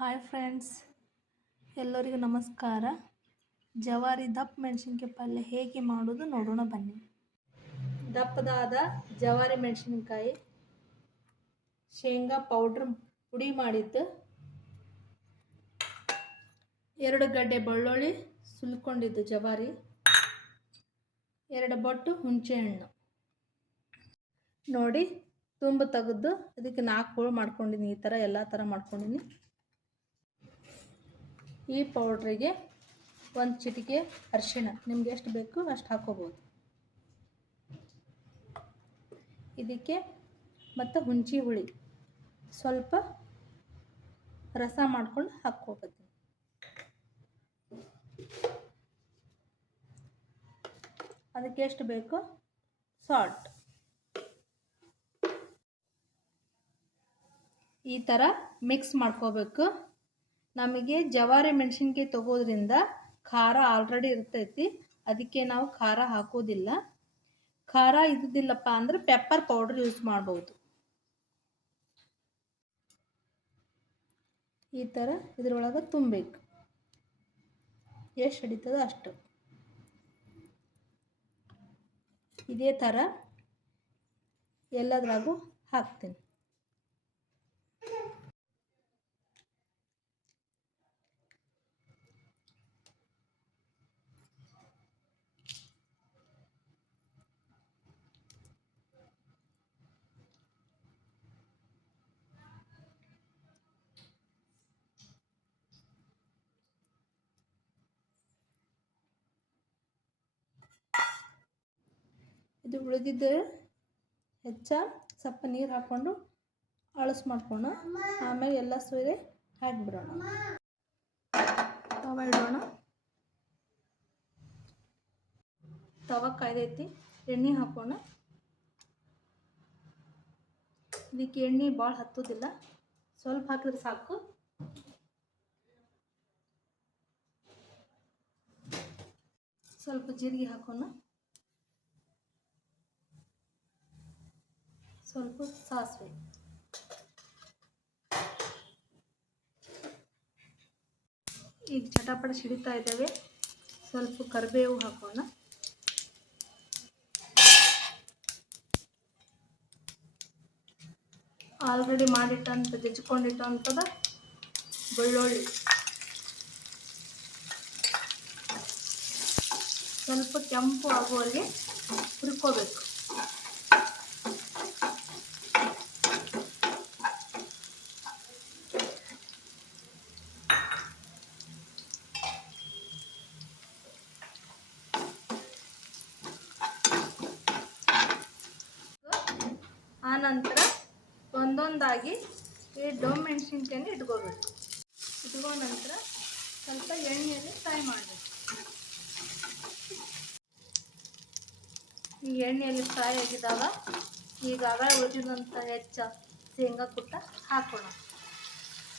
Hi friends, ಎಲ್ಲರಿಗೂ ನಮಸ್ಕಾರ. ಜವಾರಿ ದಪ್ಪ ಮೆಣಸಿನ್ಕಾಯಿ ಪಲ್ಯ ಹೇಗೆ ಮಾಡೋದು ನೋಡೋಣ ಬನ್ನಿ. ದಪ್ಪದಾದ ಜವಾರಿ ಮೆಣಸಿನ್ಕಾಯಿ, ಶೇಂಗಾ ಪೌಡ್ರ್ ಪುಡಿ ಮಾಡಿದ್ದು, 2 ಗಡ್ಡೆ ಬೆಳ್ಳುಳ್ಳಿ ಸುಲ್ಕೊಂಡಿದ್ದು ಜವಾರಿ, 2 ಬೊಟ್ಟು ಹುಣಸೆ ಹಣ್ಣು ನೋಡಿ ತುಂಬ ತೆಗೆದು ಅದಕ್ಕೆ 4 ಹೋಳು ಮಾಡ್ಕೊಂಡಿನಿ. ಈ ಥರ ಎಲ್ಲ ಥರ ಮಾಡ್ಕೊಂಡಿನಿ. ಈ ಪೌಡ್ರಿಗೆ 1 ಚಿಟಿಕೆ ಅರಿಶಿಣ, ನಿಮ್ಗೆ ಎಷ್ಟು ಬೇಕು ಅಷ್ಟು ಹಾಕೋಬೋದು. ಇದಕ್ಕೆ ಮತ್ತು ಹುಣಸೆ ಹುಳಿ ಸ್ವಲ್ಪ ರಸ ಮಾಡ್ಕೊಂಡು ಹಾಕ್ಕೋಬೇಕು. ಅದಕ್ಕೆ ಎಷ್ಟು ಬೇಕು ಸಾಲ್ಟ್. ಈ ಥರ ಮಿಕ್ಸ್ ಮಾಡ್ಕೋಬೇಕು. ನಮಗೆ ಜವಾರಿ ಮೆಣಸಿನ್ಕಾಯಿ ತಗೋದ್ರಿಂದ ಖಾರ ಆಲ್ರೆಡಿ ಇರ್ತೈತಿ, ಅದಕ್ಕೆ ನಾವು ಖಾರ ಹಾಕೋದಿಲ್ಲ. ಖಾರ ಇದ್ದಿಲ್ಲಪ್ಪ ಅಂದರೆ ಪೆಪ್ಪರ್ ಪೌಡ್ರ್ ಯೂಸ್ ಮಾಡ್ಬೋದು. ಈ ಥರ ಇದ್ರೊಳಗೆ ತುಂಬಬೇಕು, ಎಷ್ಟು ಹಿಡಿತದ ಅಷ್ಟು. ಇದೇ ಥರ ಎಲ್ಲದ್ರಾಗೂ ಹಾಕ್ತೀನಿ. ಇದು ಉಳಿದಿದ್ದರೆ ಸ್ವಲ್ಪ ನೀರು ಹಾಕ್ಕೊಂಡು ಅಳಸ್ ಮಾಡ್ಕೊಂಡು ಆಮೇಲೆ ಎಲ್ಲ ಸೇರಿ ಹಾಕಿಬಿಡೋಣ. ತವ ಇಡೋಣ. ತವ ಕಾಯ್ದೈತಿ, ಎಣ್ಣೆ ಹಾಕೋಣ. ಇದಕ್ಕೆ ಎಣ್ಣೆ ಭಾಳ ಹತ್ತೋದಿಲ್ಲ, ಸ್ವಲ್ಪ ಹಾಕಿದ್ರೆ ಸಾಕು. ಸ್ವಲ್ಪ ಜೀರಿಗೆ ಹಾಕೋಣ, ಸ್ವಲ್ಪ ಸಾಸಿವೆ, ಈಗ ಚಟಾಪಟ ಸಿಡಿತಾ ಇದ್ದಾವೆ. ಸ್ವಲ್ಪ ಕರಿಬೇವು ಹಾಕೋಣ, ಆಲ್ರೆಡಿ ಮಾಡಿಟ್ಟಂತ ಜಜ್ಕೊಂಡಿಟ್ಟಂಥದ ಬೆಳ್ಳುಳ್ಳಿ, ಸ್ವಲ್ಪ ಕೆಂಪು ಆಗುವವರೆಗೆ ಹುರ್ಕೋಬೇಕು. ಆನಂತರ ಒಂದೊಂದಾಗಿ ಈ ಡೊಮ್ ಮೆಣಸಿನ್ಕಾಯಿನ ಇಟ್ಕೋಬೇಕು. ಇಟ್ಕೋ ನಂತರ ಸ್ವಲ್ಪ ಎಣ್ಣೆಯಲ್ಲಿ ಫ್ರೈ ಮಾಡಬೇಕು. ಈ ಎಣ್ಣೆಯಲ್ಲಿ ಫ್ರೈ ಆಗಿದ್ದಾಗ ಈಗಾಗ ಉಳಿದಿದಂಥ ಶೇಂಗಾ ಕುಟ್ಟ ಹಾಕೋಣ.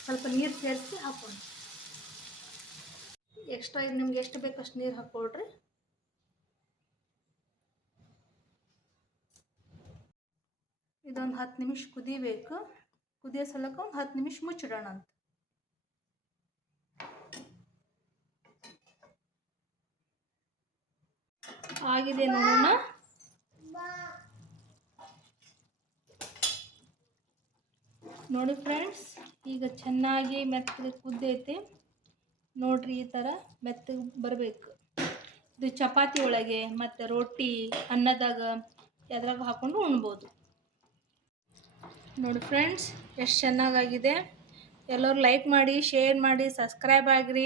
ಸ್ವಲ್ಪ ನೀರು ಸೇರಿಸಿ ಹಾಕೋಣ. ಎಕ್ಸ್ಟ್ರಾ ಇದು ನಿಮ್ಗೆ ಎಷ್ಟು ಬೇಕು ಅಷ್ಟು ನೀರು ಹಾಕ್ಕೊಳ್ರಿ. ಇದೊಂದು 10 ನಿಮಿಷ ಕುದಿಬೇಕು. ಕುದಿಯೋ ಸಲಕ್ಕೆ ಒಂದು 10 ನಿಮಿಷ ಮುಚ್ಚಿಡೋಣ ಅಂತ. ಆಗಿದೆ ನೋಡೋಣ. ನೋಡಿ ಫ್ರೆಂಡ್ಸ್, ಈಗ ಚೆನ್ನಾಗಿ ಮೆತ್ತಗೆ ಕುದ್ದೈತೆ ನೋಡ್ರಿ. ಈ ಥರ ಮೆತ್ತಗೆ ಬರಬೇಕು. ಇದು ಚಪಾತಿ ಒಳಗೆ ಮತ್ತು ರೊಟ್ಟಿ ಅನ್ನದಾಗ ಎದ್ರಾಗ ಹಾಕ್ಕೊಂಡು ಉಣ್ಬೋದು. ನೋಡಿ ಫ್ರೆಂಡ್ಸ್, ಎಷ್ಟು ಚೆನ್ನಾಗಾಗಿದೆ. ಎಲ್ಲರೂ ಲೈಕ್ ಮಾಡಿ, ಶೇರ್ ಮಾಡಿ, ಸಬ್ಸ್ಕ್ರೈಬ್ ಆಗಿರಿ.